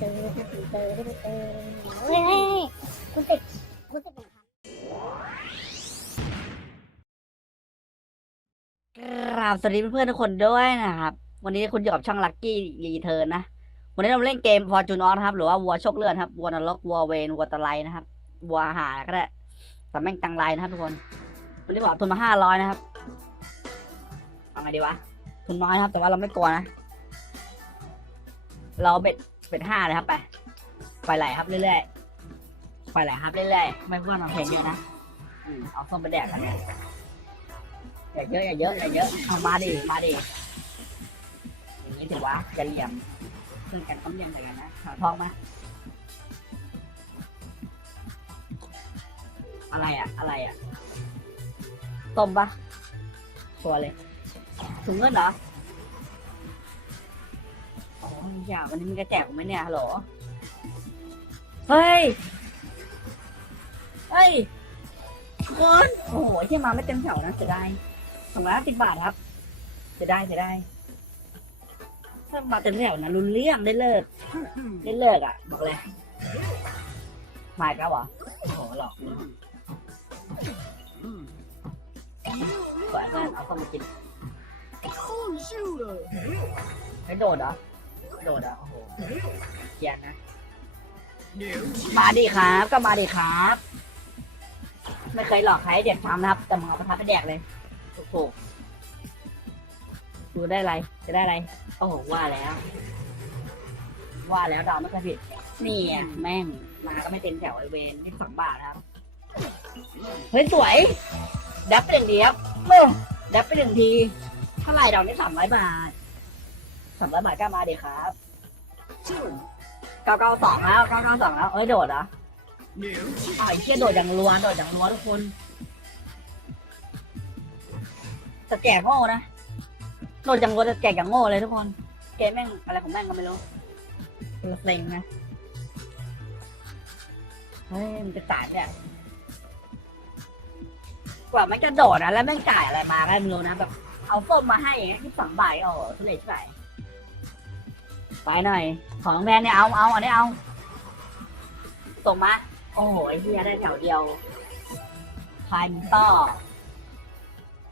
เจอเจอเจอเฮ้ยเฮ้ยคุณติดคุณติดกราบสวัสดีเพื่อนๆทุกคนด้วยนะครับ วันนี้คุณอยู่กับช่องลักกี้รีเทิร์นนะ วันนี้เราเล่นเกมฟอร์จูนอนะครับ หรือว่าวัวโชคเลือดครับวัวนรกวัวเวนวัวตะไลนะครับวัวหาก็ได้แต่แม่งตังไรนะครับทุกคน วันนี้บอกทุนมาห้าร้อยนะครับเอาไงดีวะทุนน้อยครับ แต่ว่าเราไม่กลัวนะ เราเบ็ด เบ็ดห้าเลยครับไปไปไหลครับเรื่อยๆไปไหลครับเรื่อยๆไม่เพื่อนเราเพลงเยอะนะอืมเอาส้มไปแดกกันเนี่ยอย่าเยอะอย่าเยอะอย่าเยอะเอามาดิมาดิอย่างนี้ถือว่าจะเหลี่ยมเพื่อนกันต้องเลี่ยมแต่กันนะหาทองมาอะไรอะ อะไรอะต้มปะตัวเลยถุงเงินเหรอ อ้ยอยากวันนี้มึงจะแจกกูไหมเนี่ยฮัลโหลเฮ้ย เฮ้ยทุกคนโอ้โหที่มาไม่เต็มแถวนะเสียดายสองร้อยห้าสิบบาทครับจะได้จะได้ถ้ามาเต็มแถวนะรุนเรื่องได้เลิกได้เลิกอะ บอกเลยมาอีกันเหรอโอ้โหหลอกเปิดเอาเข้ามากินไม่โดดเหรอ โดดเหรอะโอ้โหเกลียนนะ มาดิครับก็มาดิครับ ไม่เคยหลอกใครให้เด็กทำนะครับ แต่มึงเอาประทัดไปแดกเลยโอ้โหดูได้อะไร จะได้อะไร โอ้โหว่าแล้ว ว่าแล้วดาวไม่เคยผิดนี่อะแม่งมาก็ไม่เต็มแถวไอเวนนี่สองบาทครับ เฮ้ย สวย ดับไปหนึ่งทีครับเมื่อดับไปหนึ่งทีเท่าไหร่ดอกนี้สามร้อยบาท สามร้อยบาทก็มาดีครับเก้าเก้าสองแล้วเก้าเก้าสองแล้วเอ้ยโดดเหรออ๋อไอ้เชี่ยโดดอย่างรัวโดดอย่างรัวทุกคนจะแก่โง่นะโดนจังโง่จะแก่อย่างโง่เลยทุกคน เกมแม่งอะไรของแม่งก็ไม่รู้เป็นเซ็งนะเฮ้ยมันจะตายเนี่ยกว่ามันจะโดดนะแล้วแม่งจ่ายอะไรมาก็ไม่รู้นะแบบเอาส้มมาให้อย่างเงี้ยที่สองใบโอ้โหทุเรศใส่ ไปหน่อย ของแมนเนี่ยเอาเอาอันนี้เอา ส่งมา โอ้โหไอ้เฮียได้แถวเดียวพายมึงต่อ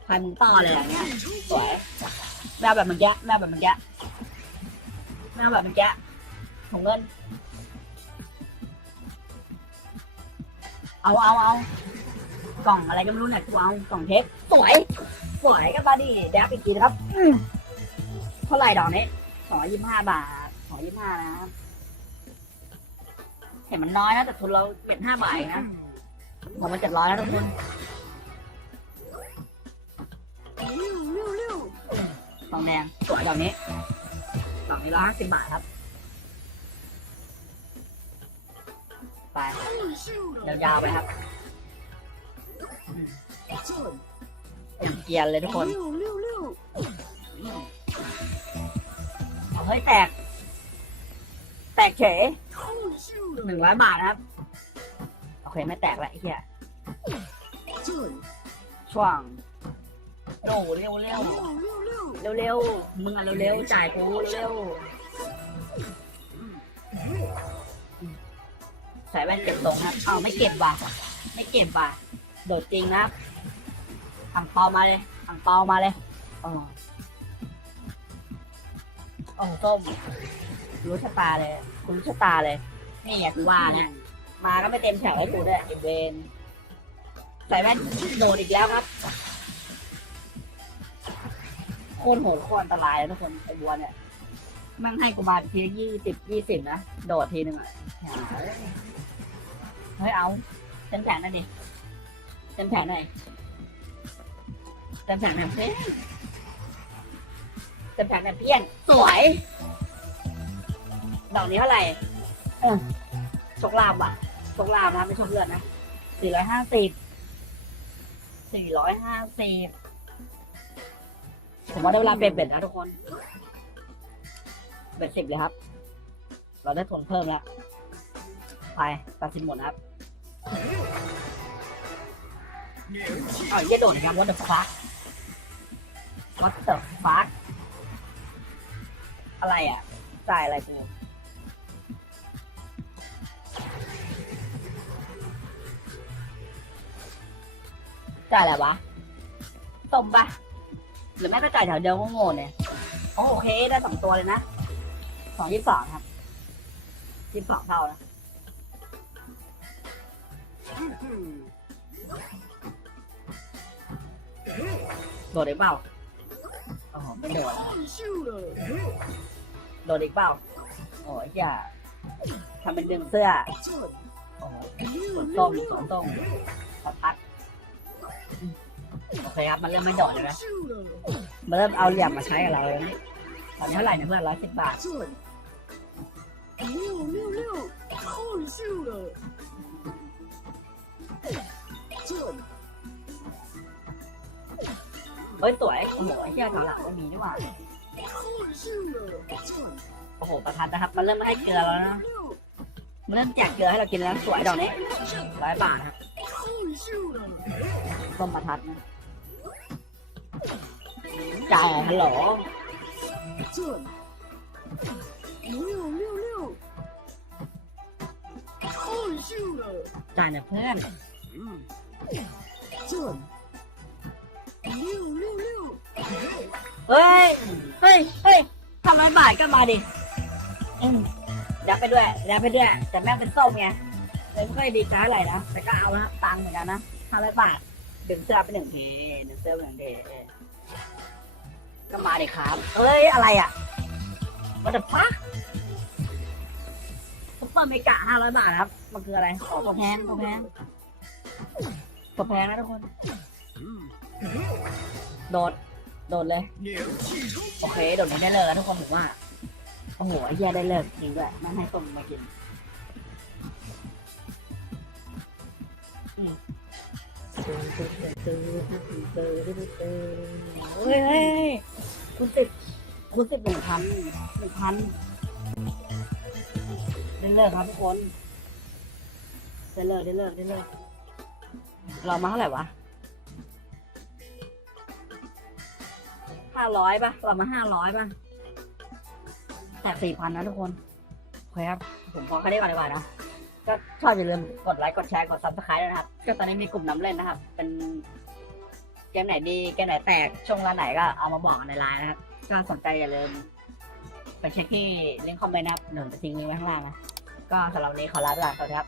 พันต่อเลยอย่างเงี้ยสวยแมวแบบเมื่อกี้แมวแบบเมื่อกี้แมวแบบเมื่อกี้ของเงิน เอาเอาเอากล่องอะไรก็ไม่รู้เนี่ยกูเอากล่องเทปสวย สวยก็บาดีแดบอีกทีนครับ เท่าไหร่ดอกนี้สองยี่ห้าบาท สองยี่ห้านะเห็นมันน้อยนะแต่ทุนเราเจ็ดห้าบาทเองนะผมมันเจ็ดร้อยแล้วทุกคนทองแดงสวยแบบนี้สองนี้ร้อยห้าสิบบาทครับ ไป ยาวๆไปครับอย่างเกรียนเลยทุกคนเอาเฮ้ยแตกแตก เฉยหนึ่งร้อยบาทนะครับ โอเค ไม่แตกแล้วไอ้เหี้ยช่วงโอ้เร็วเร็วเร็วมึงอะเร็วๆจ่ายกูเร็วใส่แว่นเก็บตรงครับอ้าไม่เก็บว่ะ ไม่เก็บว่ะ โดดจริงนะครับอังเปามาเลยอังเปามาเลยอ๋อโอ้ส้ม รู้ชะตาเลยคุณรู้ชะตาเลย นี่ไงกูว่าเนี่ยมาก็ไม่เต็มแถวให้กูด้วยไอ้เวนใส่แว่นโดดอีกแล้วครับ โคตรโหดโคตรอันตรายนะทุกคนไอ้บัวเนี่ยแมั่งให้กูมาทีละยี่สิบยี่สิบนะ โดดทีหนึ่งอะเฮ้ยเอาเต็มแผงหน่อยดิเต็มแผงหน่อยเต็มแผงหน่อยเพื่อนเต็มแผงหน่อยเพี้ยนสวย ดอกนี้เท่าไหร่เออโชคลาภว่ะโชคลาภนะไม่โชคเลือดนะสี่ร้อยห้าสิบสี่ร้อยห้าสิบผมว่าได้เวลาเปลี่ยนเบ็ดนะทุกคน เบ็ดสิบเลยครับ เราได้ทุนเพิ่มแล้ว ไปตัดสินหมดนะครับอ้าวอย่าโดดนะครับว่าเดอะฟักวัดเดอะฟักอะไรอะจ่ายอะไรกู จ่ายอะไรวะต้มปะหรือแม่ก็จ่ายแถวเดียวก็โง่เนี่ยโอเคได้สองตัวเลยนะสองยี่สิบสองครับยี่สิบสองเท่านะโดดอีกเปล่าโอ้ไม่โดดนโดดอีกเปล่าโอ้ยอย่าทำเป็นดึงเสื้อโอ้โหสวนส้มส้มสักพักอืม โอเคครับ มันเริ่มไม่ดอดแล้วนะมันเริ่มเอาเหลี่ยมมาใช้กับเราแล้วนะตอนนี้เท่าไหร่นะเพื่อนร้อยสิบบาทเฮ้ยสวยโอ้โหเฮียหลังก็มีด้วยว่ะโอ้โห ประทานนะครับ มันเริ่มไม่ให้เกลือแล้วนะมันเริ่มแจกเกลือให้เรากินแล้วสวยดอกนี้ร้อยบาทครับต้มประทัด จ่าเหรอจ่าเนี่ยเพื่อนเฮ้ย เฮ้ย เฮ้ยทำไมบ่ายก็มาดิยัาไปด้วยยัาไปด้วย แต่แม่เป็นส้มไงไม่ค่อยดีใจอะไรนะ แต่ก็เอาละตังค์เหมือนกันนะทำาร้อยบายดึงเสื้อไปหนึ่งทีดึงเสื้อไปหนึ่งที ก็มาดิครับเฮ้ยอะไรอะมันจะพักซุปเปอร์เมกะห้าร้อยบาทครับ มันคืออะไรอ๋อตัวแพงตัวแพงตัวแพงนะทุกคน โดด โดดเลย โอเค โดดนี้ได้เลยนะทุกคนผมว่า โอ้โหไอ้เหี้ยได้เลิกจริงด้วยมันให้ต้มมากิน อืม เฮ้ยเฮ้ยคุณสิบคุณสิบหนึ่งพันหนึ่งพันได้เลิกครับทุกคนได้เลิกได้เลิกได้เลิกเรามาเท่าไหร่วะห้าร้อยป่ะเรามาห้าร้อยป่ะแต่สี่พันนะทุกคนโอเคครับ ผมพอแค่นี้ก่อนดีกว่านะ ก็ชอบอย่าลืมกดไลค์กดแชร์กดซับสไครต์นะครับ ก็ตอนนี้มีกลุ่มน้ำเล่นนะครับ เป็นเกมไหนดีเกมไหนแตกช่วงร้านไหนก็เอามาบอกในไลน์นะครับ ก็สนใจอย่าลืมไปเช็คที่ลิงก์คอมเมนต์นะครับเดี๋ยวผมจะทิ้งลิงก์ไว้ข้างล่างนะ ก็สำหรับวันนี้ขอลาไปก่อนสวัสดีครับ